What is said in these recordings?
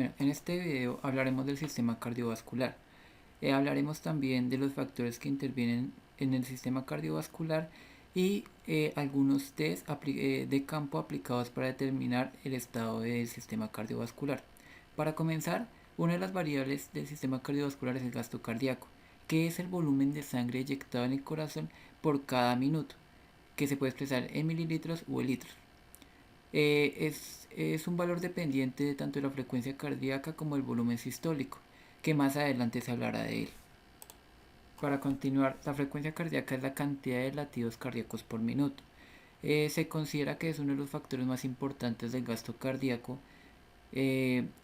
Bueno, en este video hablaremos del sistema cardiovascular. Hablaremos también de los factores que intervienen en el sistema cardiovascular y algunos test de campo aplicados para determinar el estado del sistema cardiovascular. Para comenzar, una de las variables del sistema cardiovascular es el gasto cardíaco, que es el volumen de sangre eyectado en el corazón por cada minuto, que se puede expresar en mililitros o en litros. Es un valor dependiente de tanto de la frecuencia cardíaca como el volumen sistólico, que más adelante se hablará de él. Para continuar, la frecuencia cardíaca es la cantidad de latidos cardíacos por minuto. Se considera que es uno de los factores más importantes del gasto cardíaco.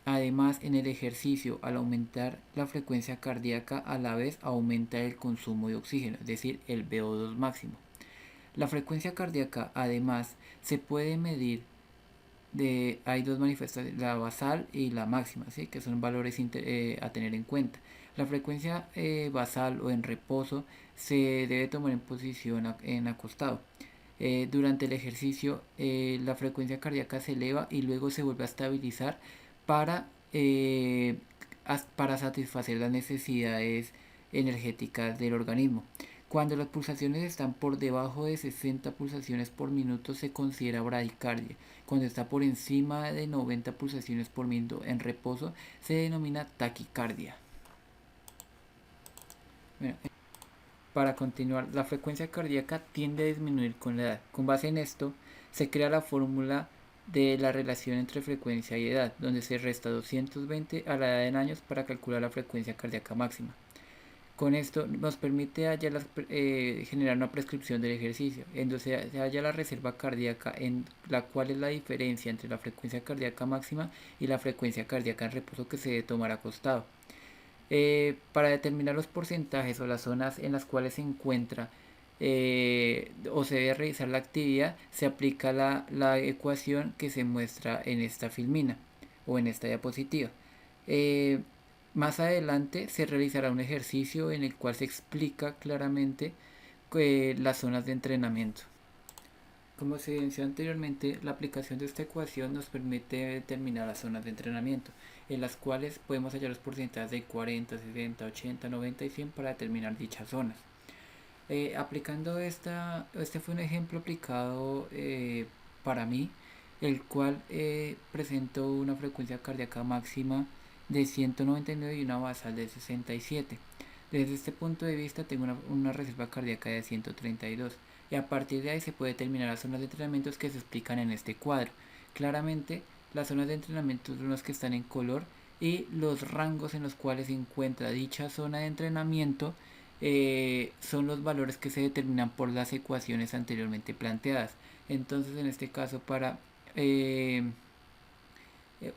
Además, en el ejercicio, al aumentar la frecuencia cardíaca, a la vez aumenta el consumo de oxígeno, es decir, el VO2 máximo. La frecuencia cardíaca, además, se puede medir hay dos manifestaciones, la basal y la máxima, ¿sí? Que son valores a tener en cuenta. La frecuencia basal o en reposo se debe tomar en posición en acostado. Durante el ejercicio la frecuencia cardíaca se eleva y luego se vuelve a estabilizar para, para satisfacer las necesidades energéticas del organismo. Cuando las pulsaciones están por debajo de 60 pulsaciones por minuto se considera bradicardia. Cuando está por encima de 90 pulsaciones por minuto en reposo se denomina taquicardia. Bueno, para continuar, la frecuencia cardíaca tiende a disminuir con la edad. Con base en esto, se crea la fórmula de la relación entre frecuencia y edad, donde se resta 220 a la edad en años para calcular la frecuencia cardíaca máxima. Con esto nos permite generar una prescripción del ejercicio, en donde se halla la reserva cardíaca, en la cual es la diferencia entre la frecuencia cardíaca máxima y la frecuencia cardíaca en reposo que se debe tomar acostado. Para determinar los porcentajes o las zonas en las cuales se encuentra o se debe realizar la actividad, se aplica la ecuación que se muestra en esta filmina o en esta diapositiva. Más adelante se realizará un ejercicio en el cual se explica claramente las zonas de entrenamiento. Como se evidenció anteriormente, la aplicación de esta ecuación nos permite determinar las zonas de entrenamiento, en las cuales podemos hallar los porcentajes de 40, 60, 80, 90 y 100 para determinar dichas zonas. Aplicando este fue un ejemplo aplicado para mí, el cual presentó una frecuencia cardíaca máxima de 199 y una basal de 67. Desde este punto de vista tengo una reserva cardíaca de 132 y a partir de ahí se puede determinar las zonas de entrenamiento que se explican en este cuadro. Claramente las zonas de entrenamiento son las que están en color y los rangos en los cuales se encuentra dicha zona de entrenamiento son los valores que se determinan por las ecuaciones anteriormente planteadas. Entonces en este caso para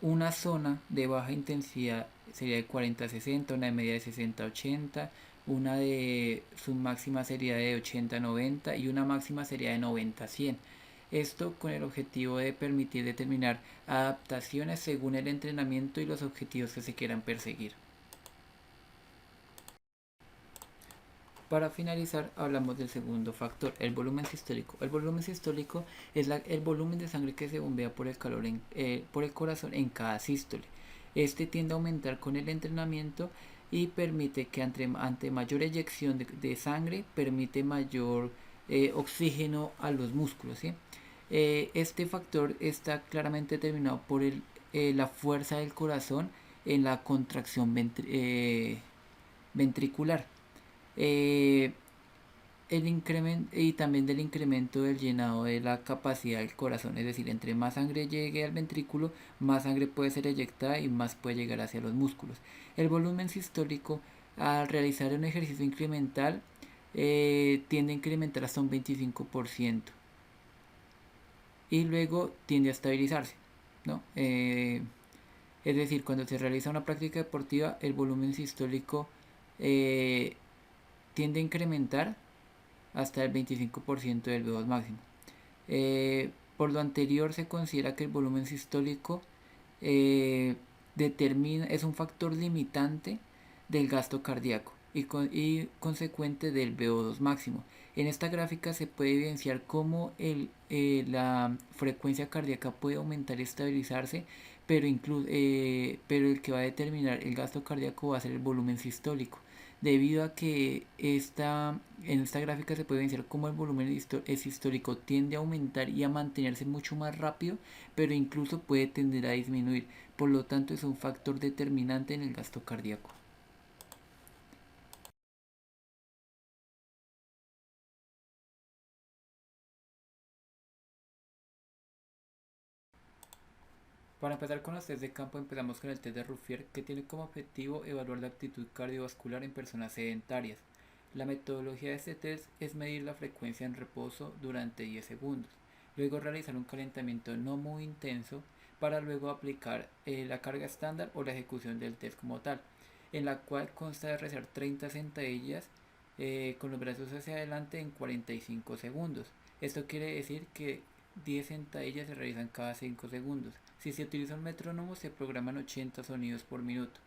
una zona de baja intensidad sería de 40 a 60, una de media de 60 a 80, una de su máxima sería de 80 a 90 y una máxima sería de 90 a 100. Esto con el objetivo de permitir determinar adaptaciones según el entrenamiento y los objetivos que se quieran perseguir. Para finalizar, hablamos del segundo factor, el volumen sistólico. El volumen sistólico es el volumen de sangre que se bombea por el corazón en cada sístole. Este tiende a aumentar con el entrenamiento y permite que ante mayor eyección de sangre, permite mayor oxígeno a los músculos, ¿sí? Este factor está claramente determinado por la fuerza del corazón en la contracción ventricular. El incremento y también del incremento del llenado de la capacidad del corazón, es decir, entre más sangre llegue al ventrículo, más sangre puede ser eyectada y más puede llegar hacia los músculos. El volumen sistólico al realizar un ejercicio incremental tiende a incrementar hasta un 25% y luego tiende a estabilizarse, ¿no? Es decir, cuando se realiza una práctica deportiva, el volumen sistólico tiende a incrementar hasta el 25% del VO2 máximo. Por lo anterior se considera que el volumen sistólico es un factor limitante del gasto cardíaco y consecuente del VO2 máximo. En esta gráfica se puede evidenciar cómo la frecuencia cardíaca puede aumentar y estabilizarse, pero el que va a determinar el gasto cardíaco va a ser el volumen sistólico, debido a que en esta gráfica se puede ver cómo el volumen sistólico tiende a aumentar y a mantenerse mucho más rápido, pero incluso puede tender a disminuir. Por lo tanto, es un factor determinante en el gasto cardíaco. Para empezar con los test de campo, empezamos con el test de Ruffier, que tiene como objetivo evaluar la aptitud cardiovascular en personas sedentarias. La metodología de este test es medir la frecuencia en reposo durante 10 segundos, luego realizar un calentamiento no muy intenso para luego aplicar la carga estándar o la ejecución del test como tal, en la cual consta de realizar 30 sentadillas con los brazos hacia adelante en 45 segundos. Esto quiere decir que 10 sentadillas se realizan cada 5 segundos. Si se utiliza un metrónomo, se programan 80 sonidos por minuto.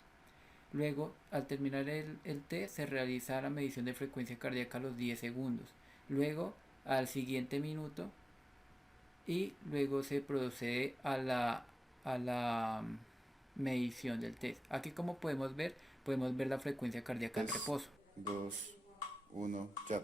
Luego, al terminar el test, se realiza la medición de frecuencia cardíaca a los 10 segundos. Luego, al siguiente minuto, y luego se procede a la medición del test. Aquí, como podemos ver la frecuencia cardíaca en 3, reposo. 2, 1, ya.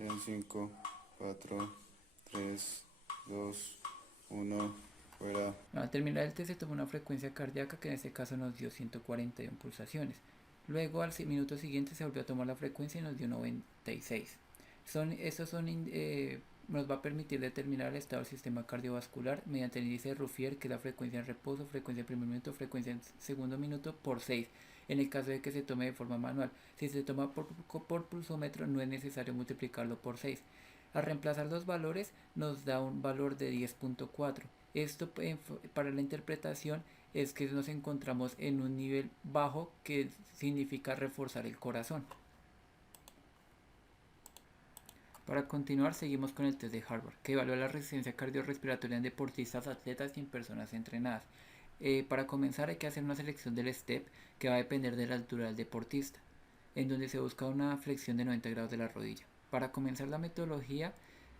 Quedan 5, 4, 3, 2, 1, fuera. Al terminar el test se tomó una frecuencia cardíaca que en este caso nos dio 141 pulsaciones. Luego al minuto siguiente se volvió a tomar la frecuencia y nos dio 96. Nos va a permitir determinar el estado del sistema cardiovascular mediante el índice de Ruffier, que es la frecuencia en reposo, frecuencia en primer minuto, frecuencia en segundo minuto por 6, en el caso de que se tome de forma manual. Si se toma por pulsómetro no es necesario multiplicarlo por 6. Al reemplazar los valores nos da un valor de 10.4. Esto para la interpretación es que nos encontramos en un nivel bajo, que significa reforzar el corazón. Para continuar, seguimos con el test de Harvard, que evalúa la resistencia cardiorrespiratoria en deportistas, atletas y en personas entrenadas. Para comenzar hay que hacer una selección del step, que va a depender de la altura del deportista, en donde se busca una flexión de 90 grados de la rodilla. Para comenzar la metodología,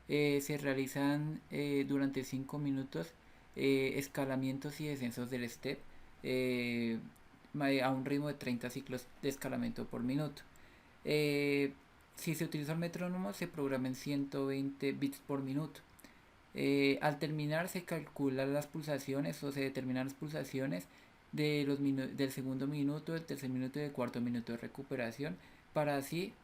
se realizan durante 5 minutos escalamientos y descensos del step a un ritmo de 30 ciclos de escalamiento por minuto. Si se utiliza el metrónomo, se programa en 120 bits por minuto. Al terminar, se calculan las pulsaciones o se determinan las pulsaciones del segundo minuto, del tercer minuto y del cuarto minuto de recuperación, para así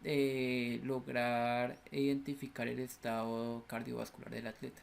lograr identificar el estado cardiovascular del atleta.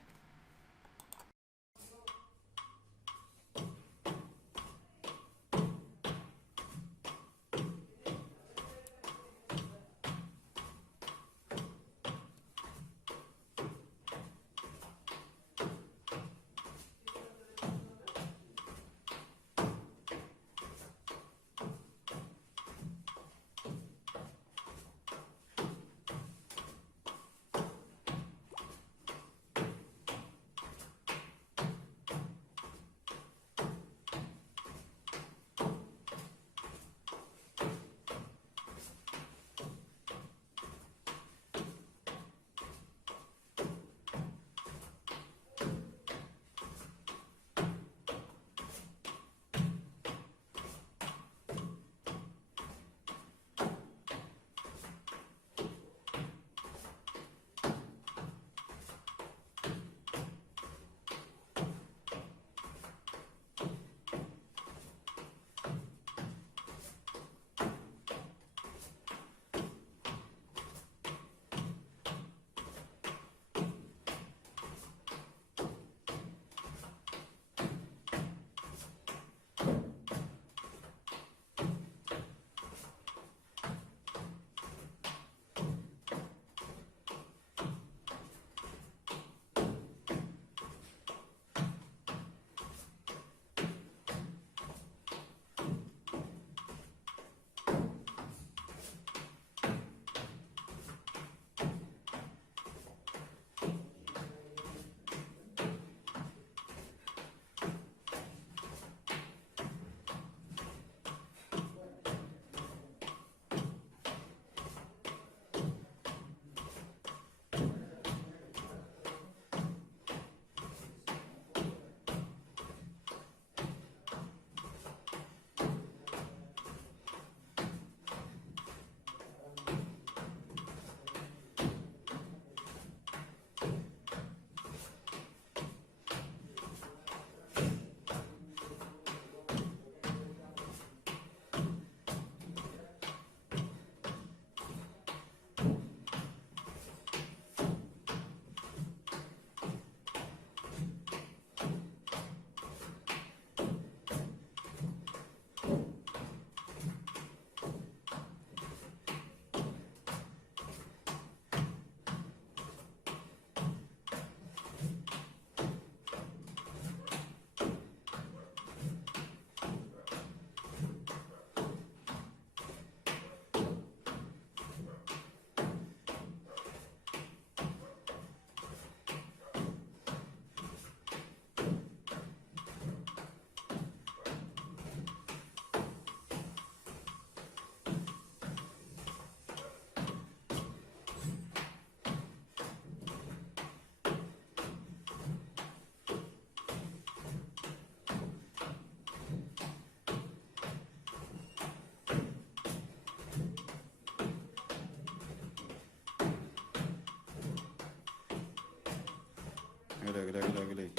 Hágale. Hágale.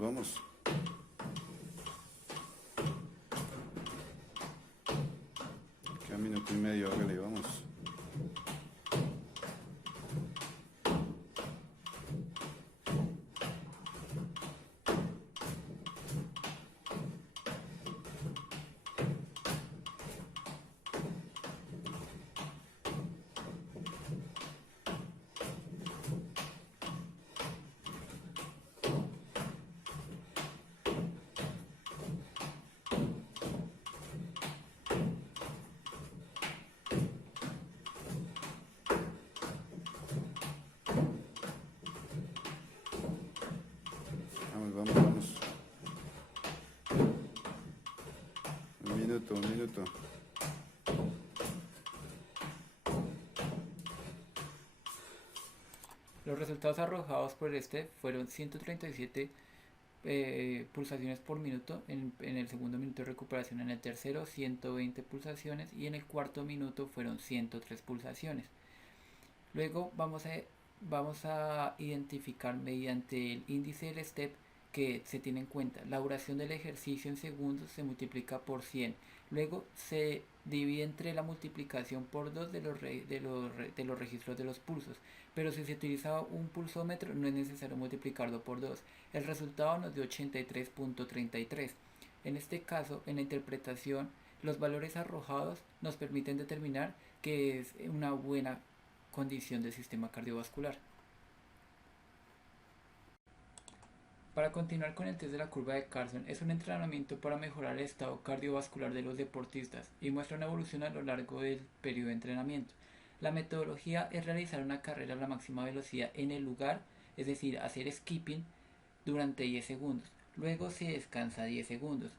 Vamos. Queda 1 minuto y medio, hágale, vamos. Vamos. 1 minuto. Los resultados arrojados por este fueron 137 pulsaciones por minuto en el segundo minuto de recuperación, en el tercero 120 pulsaciones y en el cuarto minuto fueron 103 pulsaciones. Luego vamos a identificar mediante el índice del STEP que se tiene en cuenta. La duración del ejercicio en segundos se multiplica por 100. Luego se divide entre la multiplicación por 2 de los registros de los pulsos. Pero si se utiliza un pulsómetro no es necesario multiplicarlo por 2. El resultado nos dio 83.33. En este caso, en la interpretación, los valores arrojados nos permiten determinar que es una buena condición del sistema cardiovascular. Para continuar con el test de la curva de Carson, es un entrenamiento para mejorar el estado cardiovascular de los deportistas y muestra una evolución a lo largo del periodo de entrenamiento. La metodología es realizar una carrera a la máxima velocidad en el lugar, es decir, hacer skipping durante 10 segundos. Luego se descansa 10 segundos.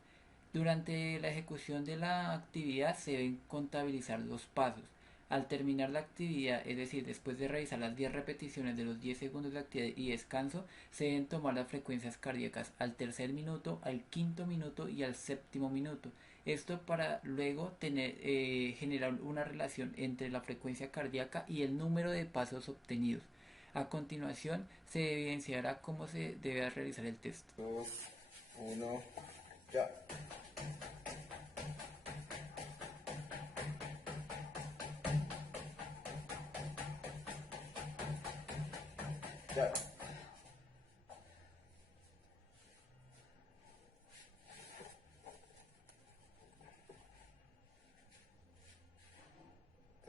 Durante la ejecución de la actividad se deben contabilizar los pasos. Al terminar la actividad, es decir, después de realizar las 10 repeticiones de los 10 segundos de actividad y descanso, se deben tomar las frecuencias cardíacas al tercer minuto, al quinto minuto y al séptimo minuto. Esto para luego generar una relación entre la frecuencia cardíaca y el número de pasos obtenidos. A continuación, se evidenciará cómo se debe realizar el test. 2, 1, ya. Ya.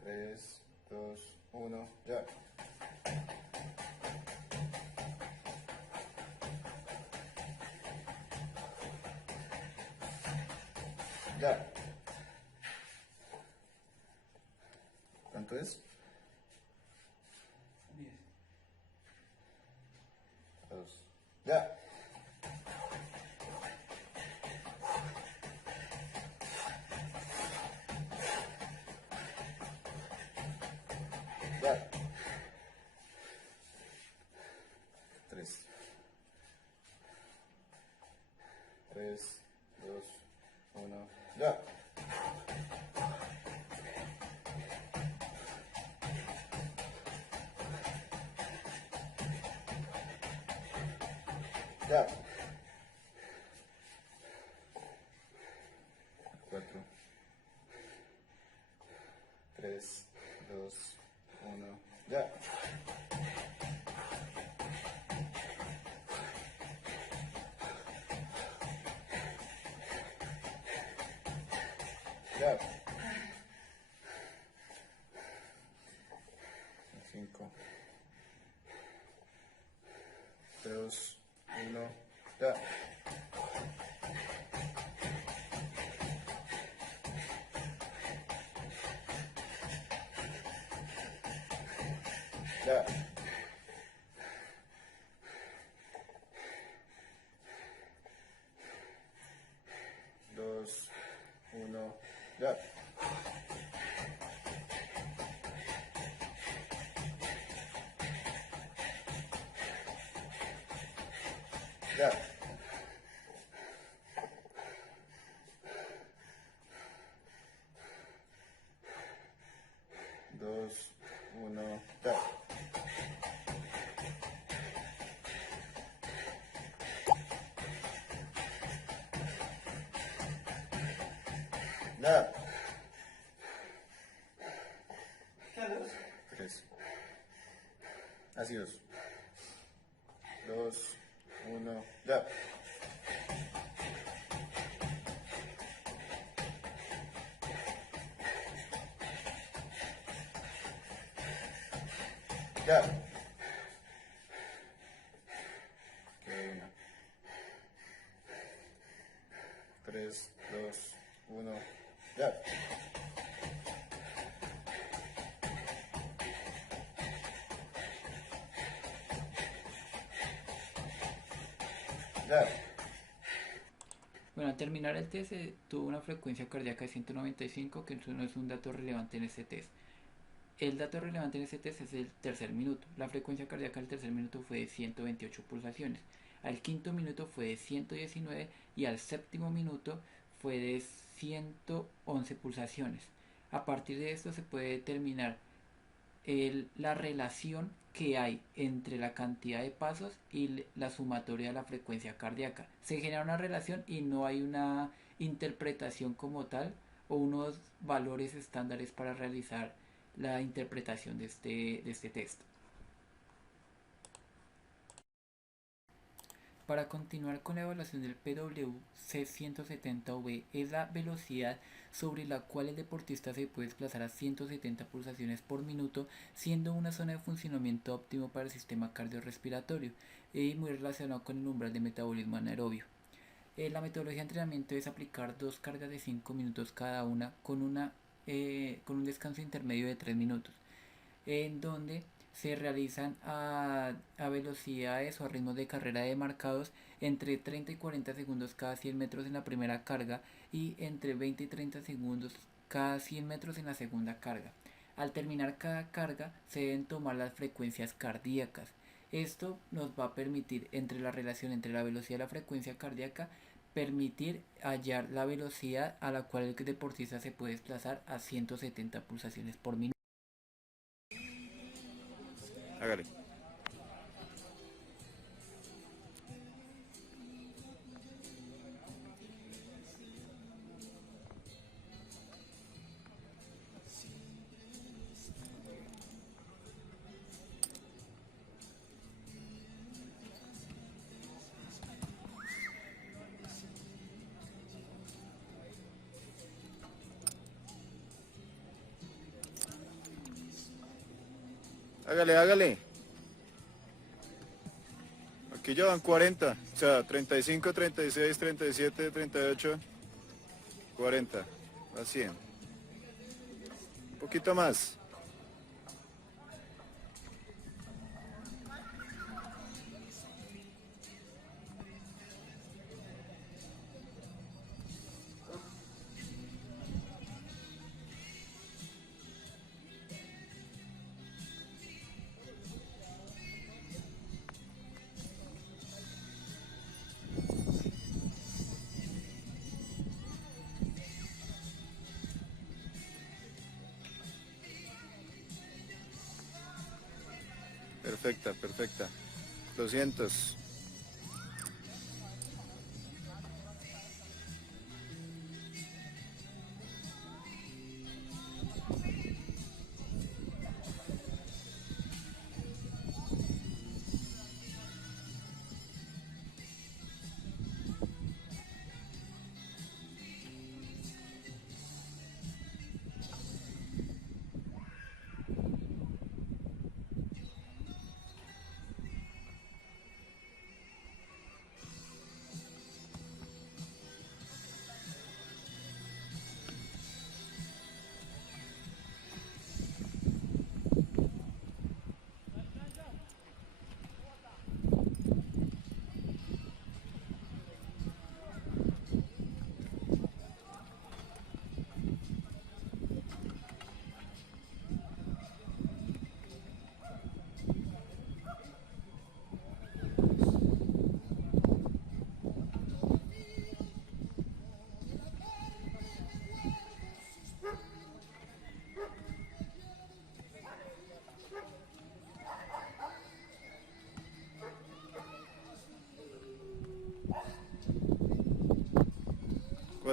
3, 2, 1, ya. Ya. ¿Cuánto es? 10. 2. Ya. Ya. 3. 3, 2, 1, ya. Ya. 4, 3, 2, 1, ya. Ya. 5, 2, 1, ya. Ya. Dos, uno, ya. Ya. Dos, uno, ya. Ya. Tres. Así dos. Dos, uno, ya. Ya. Ok, una. Tres, dos, uno, ya. Ya. Bueno, al terminar el test tuvo una frecuencia cardíaca de 195, que eso no es un dato relevante en este test. El dato relevante en este test es el tercer minuto. La frecuencia cardíaca del tercer minuto fue de 128 pulsaciones. Al quinto minuto fue de 119 y al séptimo minuto fue de 111 pulsaciones. A partir de esto se puede determinar la relación que hay entre la cantidad de pasos y la sumatoria de la frecuencia cardíaca. Se genera una relación y no hay una interpretación como tal o unos valores estándares para realizar la interpretación de este texto. Para continuar con la evaluación del PWC-170V, es la velocidad sobre la cual el deportista se puede desplazar a 170 pulsaciones por minuto, siendo una zona de funcionamiento óptimo para el sistema cardiorrespiratorio y muy relacionado con el umbral de metabolismo anaerobio. La metodología de entrenamiento es aplicar dos cargas de 5 minutos cada una con un descanso intermedio de 3 minutos, en donde se realizan a velocidades o a ritmos de carrera demarcados entre 30 y 40 segundos cada 100 metros en la primera carga y entre 20 y 30 segundos cada 100 metros en la segunda carga. Al terminar cada carga se deben tomar las frecuencias cardíacas. Esto nos va a permitir, entre la relación entre la velocidad y la frecuencia cardíaca, permitir hallar la velocidad a la cual el deportista se puede desplazar a 170 pulsaciones por minuto. Hágale. Hágale, hágale. Aquí ya van 40. O sea, 35, 36, 37, 38, 40. A 100. Un poquito más. Perfecta, perfecta. 200.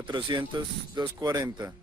400, 240.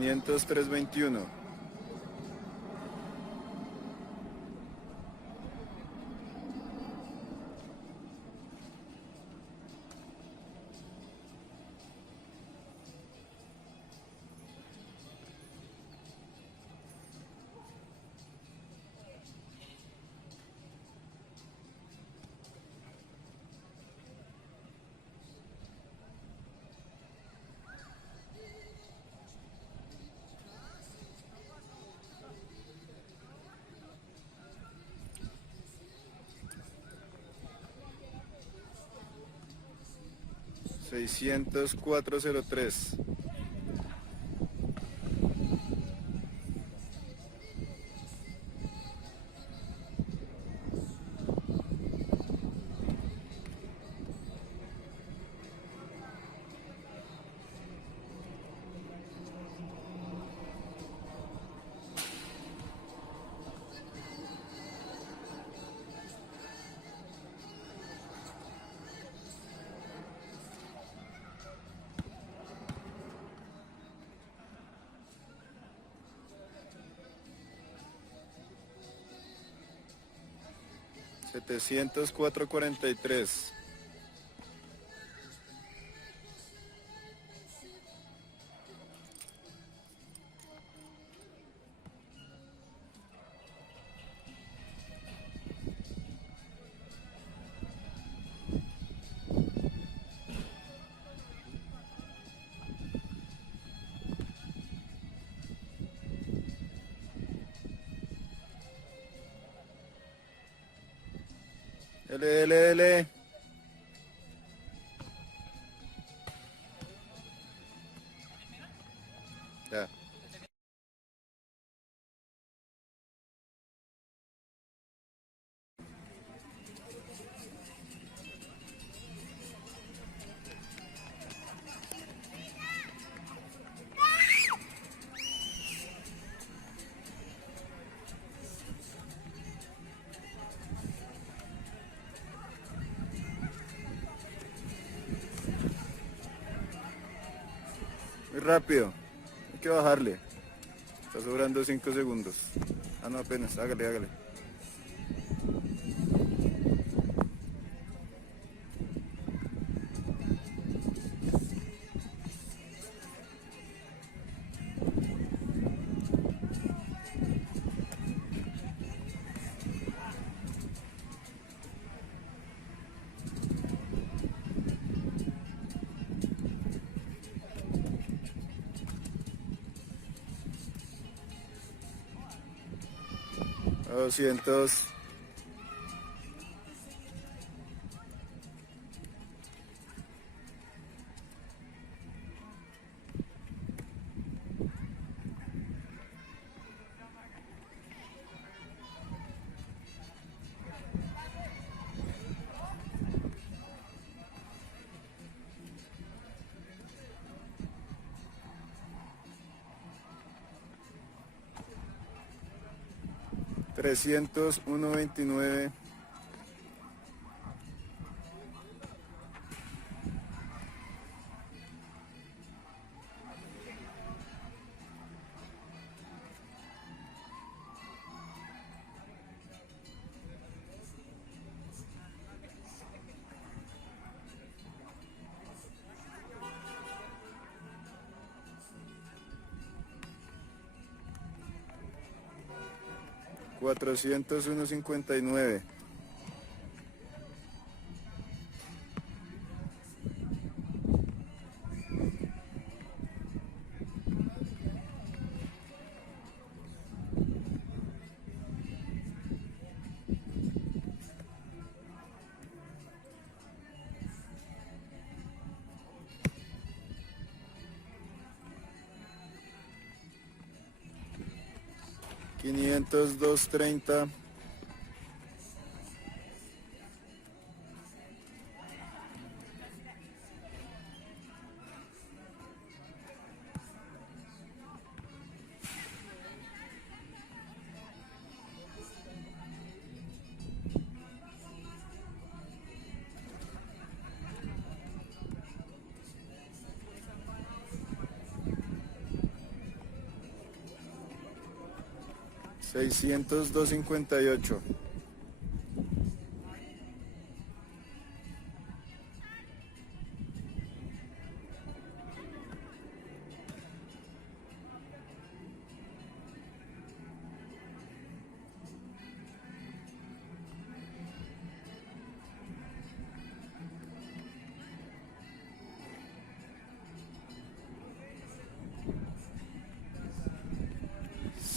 500, 321. 600, 403. 700, 443. 'L. Ya. Muy rápido. Hay que bajarle. Está sobrando 5 segundos. Ah, no, apenas. Hágale. A 200. 300, 129. 400, 159. 500, 230. 600, 258.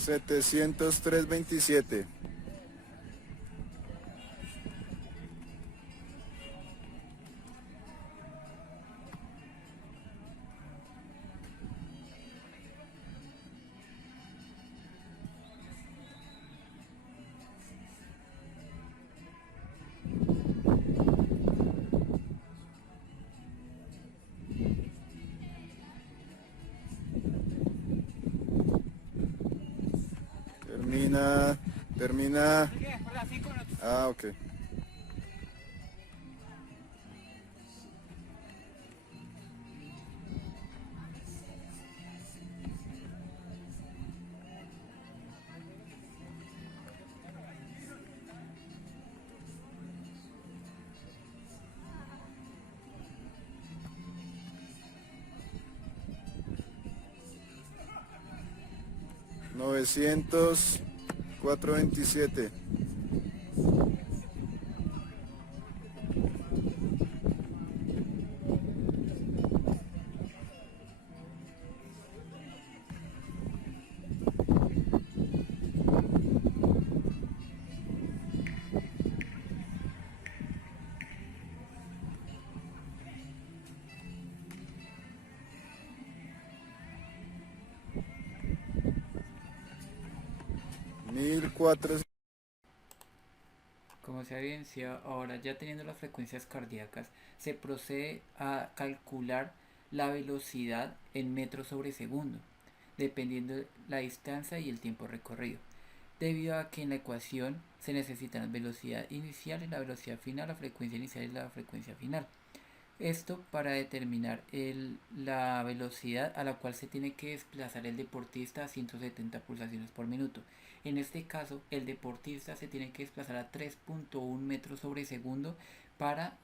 703, 27. Termina. Ah, ok. $900, 427. 1400. Como se evidencia ahora, ya teniendo las frecuencias cardíacas, se procede a calcular la velocidad en metros sobre segundo, dependiendo de la distancia y el tiempo recorrido, debido a que en la ecuación se necesitan la velocidad inicial y la velocidad final, la frecuencia inicial y la frecuencia final. Esto para determinar la velocidad a la cual se tiene que desplazar el deportista a 170 pulsaciones por minuto. En este caso, el deportista se tiene que desplazar a 3.1 metros sobre segundo para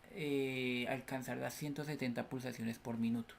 alcanzar las 170 pulsaciones por minuto.